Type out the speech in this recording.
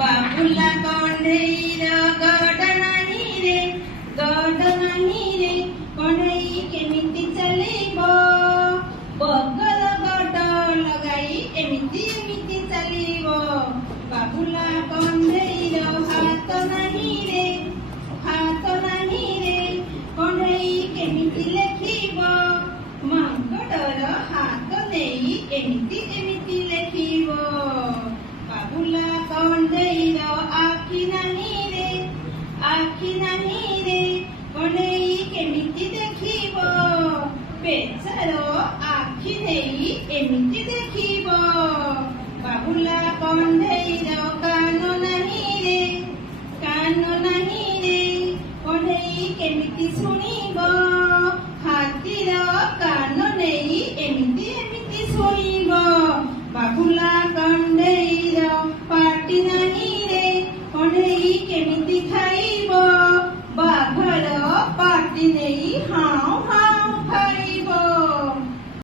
ବାବୁଲା କଣ୍ଢେଇର ଗଡ଼ ନାହିଁ ରେ, ଗଡ଼ ନାହିଁ ରେ, କଣ୍ଢେଇ କେମିତି ଚାଲିବ? ବଗଲ ଗଡ଼ ଲଗାଇ ଏମିତି ଏମିତି ଚାଲିବ। ବାବୁଲା କଣ୍ଢେଇର ହାତ ନାହିଁ ରେ, ହାତ ନାହିଁ ରେ, କଣ୍ଢେଇ କେମିତି ଲେଖିବ? ମାଙ୍କଡ଼ର ହାତ ନେଇ ଏମିତି ଏମିତି ଲେଖିବ। ବାବୁଲା କଣ୍ଢେଇର ଆଖି ନାହିଁ ରେ, ଆଖି ନାହିଁ ରେ, କଣ୍ଢେଇ କେମିତି ଦେଖିବ? ପେଚାର ଆଖି ନେଇ ଏମିତି